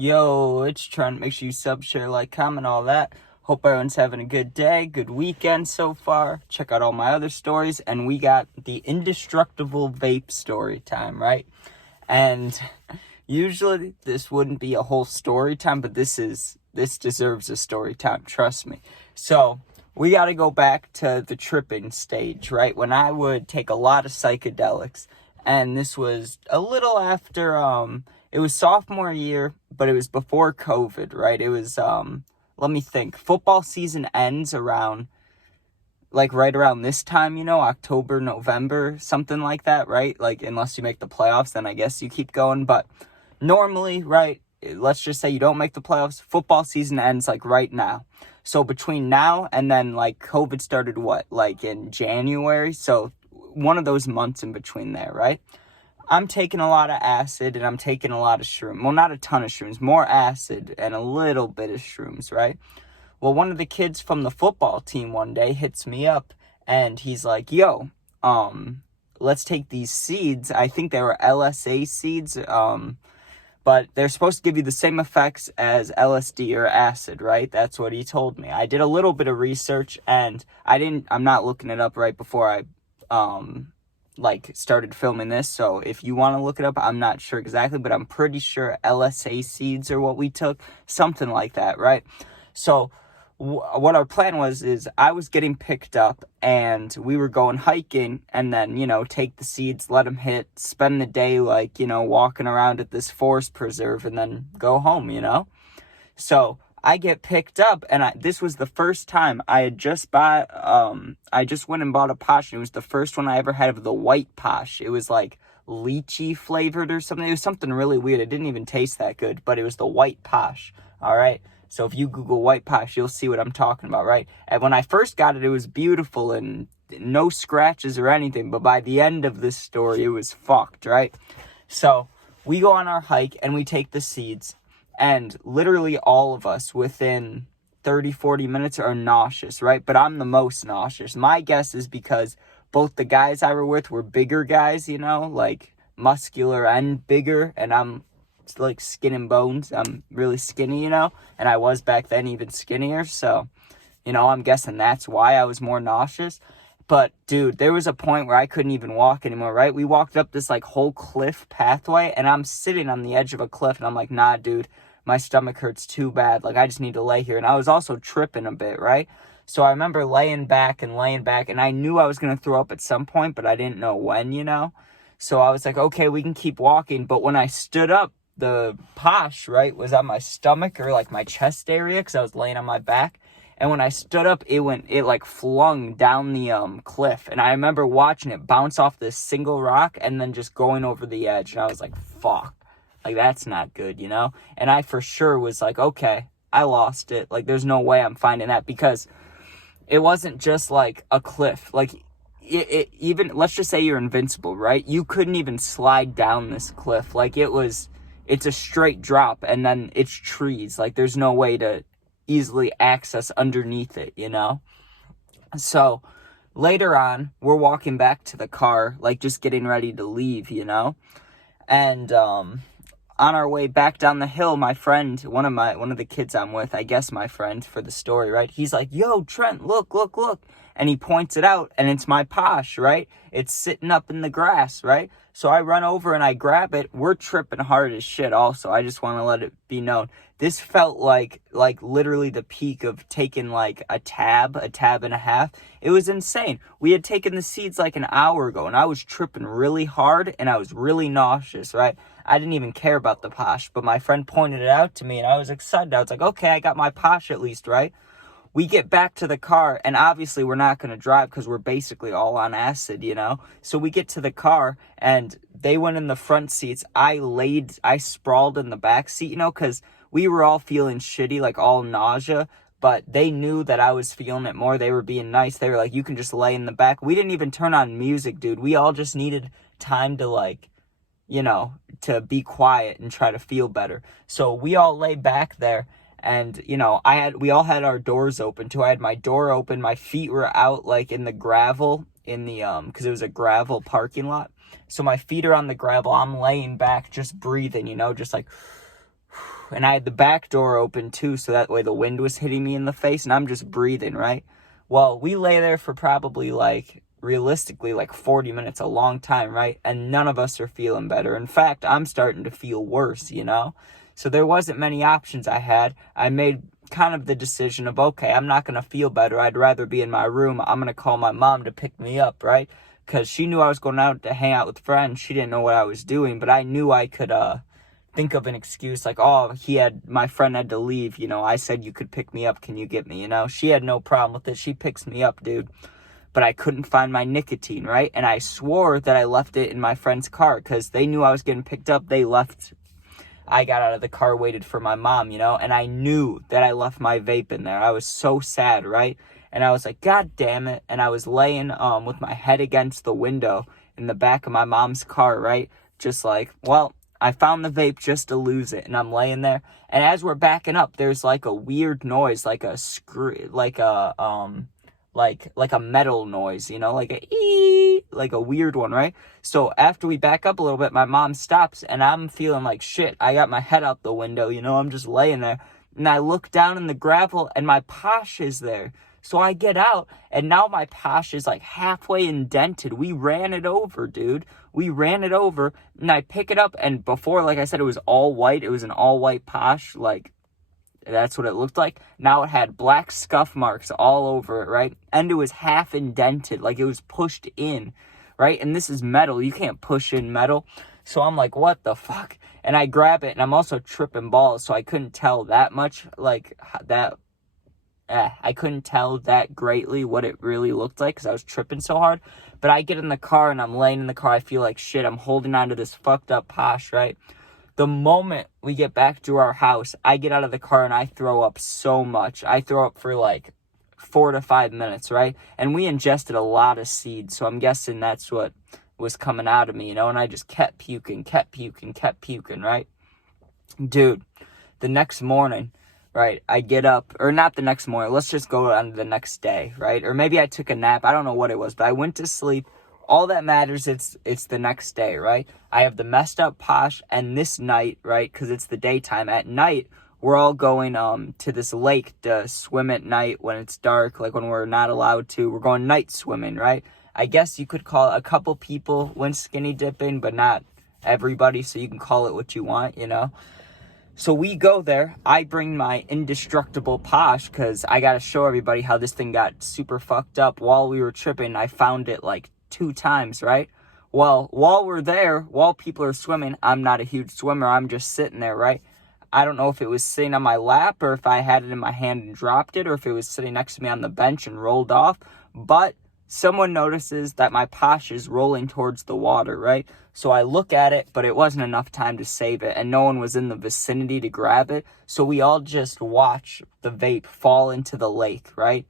Yo, it's Trent. Make sure you sub, share, like, comment, all that. Hope everyone's having a good day, good weekend so far. Check out all my other stories. And we got the Indestructible Vape story time, right? And usually this wouldn't be a whole story time, but this deserves a story time, trust me. So we got to go back to the tripping stage, right? When I would take a lot of psychedelics, and this was a little after, it was sophomore year, but it was before COVID, right? It was, let me think, football season ends around, like, right around this time, October, November, something like that, right? Like, unless you make the playoffs, then I guess you keep going, but normally, right, let's just say you don't make the playoffs, football season ends, like, right now. So between now and then, like, COVID started, like, in January, so one of those months in between there, right? I'm taking a lot of acid and I'm taking a lot of shrooms. Well, not a ton of shrooms, more acid and a little bit of shrooms, right? Well, one of the kids from the football team one day hits me up and he's like, yo, let's take these seeds. I think they were LSA seeds, but they're supposed to give you the same effects as LSD or acid, right? That's what he told me. I did a little bit of research and I'm not looking it up right before I, started filming this, so if you want to look it up, I'm not sure exactly, but I'm pretty sure LSA seeds are what we took, something like that, right? So what our plan was is I was getting picked up and we were going hiking and then, take the seeds, let them hit, spend the day walking around at this forest preserve and then go home, So I get picked up, and this was the first time I had just bought, I just went and bought a Posh, and it was the first one I ever had of the white Posh. It was, like, lychee flavored or something. It was something really weird. It didn't even taste that good, but it was the white Posh, all right? So if you Google white Posh, you'll see what I'm talking about, right? And when I first got it, it was beautiful and no scratches or anything, but by the end of this story, it was fucked, right? So we go on our hike, and we take the seeds, and literally all of us within 30, 40 minutes are nauseous, right? But I'm the most nauseous. My guess is because both the guys I were with were bigger guys, like muscular and bigger. And I'm like skin and bones. I'm really skinny, and I was back then even skinnier. So, I'm guessing that's why I was more nauseous. But, dude, there was a point where I couldn't even walk anymore, right? We walked up this, whole cliff pathway, and I'm sitting on the edge of a cliff, and I'm like, nah, dude, my stomach hurts too bad. I just need to lay here. And I was also tripping a bit, right? So I remember laying back, and I knew I was going to throw up at some point, but I didn't know when, So I was like, okay, we can keep walking. But when I stood up, the Posh, right, was on my stomach or, my chest area because I was laying on my back. And when I stood up, it flung down the cliff. And I remember watching it bounce off this single rock and then just going over the edge. And I was like, fuck. That's not good, And I for sure was like, okay, I lost it. There's no way I'm finding that because it wasn't just, a cliff. It even, let's just say you're invincible, right? You couldn't even slide down this cliff. It's a straight drop and then it's trees. There's no way to easily access underneath it, So later on, we're walking back to the car, just getting ready to leave, And on our way back down the hill, my friend, one of the kids I'm with, I guess my friend for the story, right? He's like, yo, Trent, look. And he points it out, and it's my Posh, right? It's sitting up in the grass, right? So I run over and I grab it. We're tripping hard as shit also. I just want to let it be known. This felt like literally the peak of taking a tab and a half. It was insane. We had taken the seeds an hour ago, and I was tripping really hard, and I was really nauseous, right? I didn't even care about the Posh, but my friend pointed it out to me, and I was excited. I was like, okay, I got my Posh at least, right? We get back to the car, and obviously we're not going to drive because we're basically all on acid, So we get to the car, and they went in the front seats. I sprawled in the back seat, because we were all feeling shitty, all nausea, but they knew that I was feeling it more. They were being nice. They were like, you can just lay in the back. We didn't even turn on music, dude. We all just needed time to, to be quiet and try to feel better. So we all lay back there. And, we all had our doors open too. I had my door open. My feet were out in the gravel cause it was a gravel parking lot. So my feet are on the gravel. I'm laying back, just breathing, just And I had the back door open too, so that way the wind was hitting me in the face, and I'm just breathing, right? Well, we lay there for probably realistically 40 minutes, a long time, right? And none of us are feeling better. In fact, I'm starting to feel worse, So there wasn't many options I had. I made kind of the decision of, okay, I'm not going to feel better. I'd rather be in my room. I'm going to call my mom to pick me up, right? Because she knew I was going out to hang out with friends. She didn't know what I was doing, but I knew I could think of an excuse like, oh, my friend had to leave. I said you could pick me up. Can you get me? She had no problem with it. She picks me up, dude. But I couldn't find my nicotine, right? And I swore that I left it in my friend's car because they knew I was getting picked up. They left. I got out of the car, waited for my mom, and I knew that I left my vape in there. I was so sad, right? And I was like, God damn it. And I was laying with my head against the window in the back of my mom's car, right? Just like, well, I found the vape just to lose it. And I'm laying there. And as we're backing up, there's like a weird noise, like a metal noise, like a weird one, right? So after we back up a little bit, my mom stops and I'm feeling like shit. I got my head out the window, I'm just laying there. And I look down in the gravel and my Posh is there. So I get out and now my Posh is halfway indented. We ran it over, dude. We ran it over and I pick it up, and before, like I said, it was all white. It was an all white Posh, that's what it looked like. Now it had black scuff marks all over it, right? And it was half indented, it was pushed in, right? And this is metal. You can't push in metal. So I'm like, what the fuck? And I grab it, and I'm also tripping balls, so I couldn't tell that much, I couldn't tell that greatly what it really looked like because I was tripping so hard. But I get in the car, and I'm laying in the car. I feel like shit. I'm holding on to this fucked up Posh, right? The moment we get back to our house, I get out of the car and I throw up so much. I throw up for 4 to 5 minutes, right? And we ingested a lot of seeds, so I'm guessing that's what was coming out of me, and I just kept puking, right? Dude, the next morning, right, I get up, or not the next morning, let's just go on to the next day, right? Or maybe I took a nap, I don't know what it was, but I went to sleep. All that matters, it's the next day, right? I have the messed up Posh, and this night, right, because it's the daytime, at night, we're all going to this lake to swim at night when it's dark, when we're not allowed to. We're going night swimming, right? I guess you could call it, a couple people went skinny dipping, but not everybody, so you can call it what you want, So we go there. I bring my Indestructible Posh because I got to show everybody how this thing got super fucked up while we were tripping. I found it 2 times, right? Well, while we're there, while people are swimming, I'm not a huge swimmer. I'm just sitting there, right? I don't know if it was sitting on my lap or if I had it in my hand and dropped it or if it was sitting next to me on the bench and rolled off. But someone notices that my Posh is rolling towards the water, right? So I look at it, but it wasn't enough time to save it, and no one was in the vicinity to grab it. So we all just watch the vape fall into the lake, right?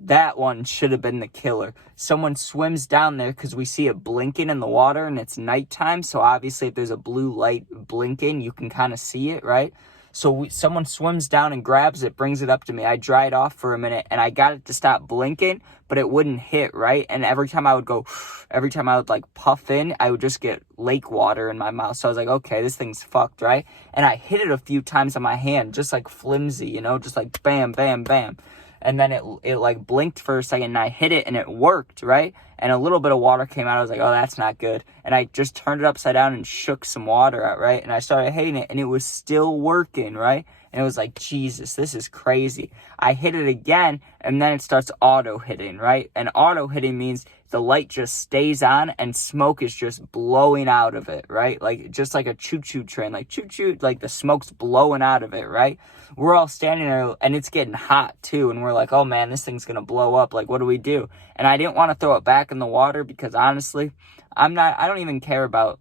That one should have been the killer. Someone swims down there because we see it blinking in the water and it's nighttime. So obviously if there's a blue light blinking, you can kind of see it, right? So someone swims down and grabs it, brings it up to me. I dry it off for a minute and I got it to stop blinking, but it wouldn't hit, right? And every time I would puff in, I would just get lake water in my mouth. So I was like, okay, this thing's fucked, right? And I hit it a few times on my hand, just flimsy, just bam, bam, bam. And then it blinked for a second and I hit it and it worked, right? And a little bit of water came out. I was like, oh, that's not good. And I just turned it upside down and shook some water out, right? And I started hitting it and it was still working, right? And it was like, Jesus, this is crazy. I hit it again and then it starts auto hitting, right? And auto hitting means the light just stays on and smoke is just blowing out of it, right? Just like a choo-choo train, choo-choo, the smoke's blowing out of it, right? We're all standing there and it's getting hot too. And we're like, oh man, this thing's going to blow up. What do we do? And I didn't want to throw it back in the water because honestly, I don't even care about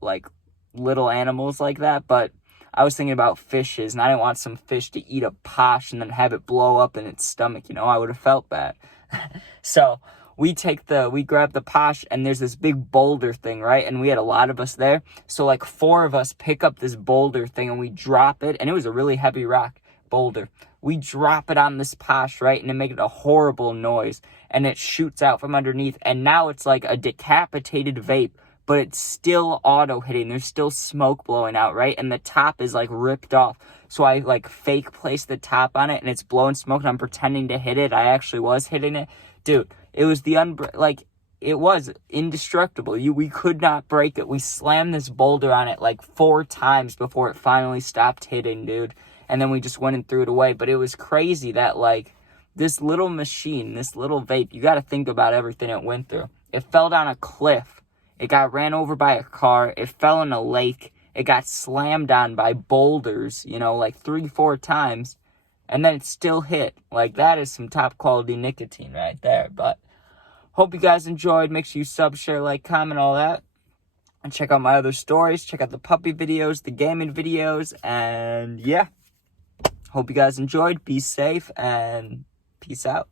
little animals like that. But I was thinking about fishes and I didn't want some fish to eat a Posh and then have it blow up in its stomach. I would have felt bad. So we grab the Posh and there's this big boulder thing, right? And we had a lot of us there. So 4 of us pick up this boulder thing and we drop it. And it was a really heavy rock boulder. We drop it on this Posh, right? And it makes a horrible noise and it shoots out from underneath. And now it's like a decapitated vape but it's still auto hitting. There's still smoke blowing out, right? And the top is like ripped off. So I like fake placed the top on it and it's blowing smoke and I'm pretending to hit it. I actually was hitting it. Dude, it was it was indestructible. We could not break it. We slammed this boulder on it like 4 times before it finally stopped hitting, dude. And then we just went and threw it away. But it was crazy that like this little machine, this little vape, you got to think about everything it went through. It fell down a cliff. It got ran over by a car. It fell in a lake. It got slammed on by boulders, like 3-4 times. And then it still hit. Like, that is some top quality nicotine right there. But hope you guys enjoyed. Make sure you sub, share, like, comment, all that. And check out my other stories. Check out the puppy videos, the gaming videos. And yeah, hope you guys enjoyed. Be safe and peace out.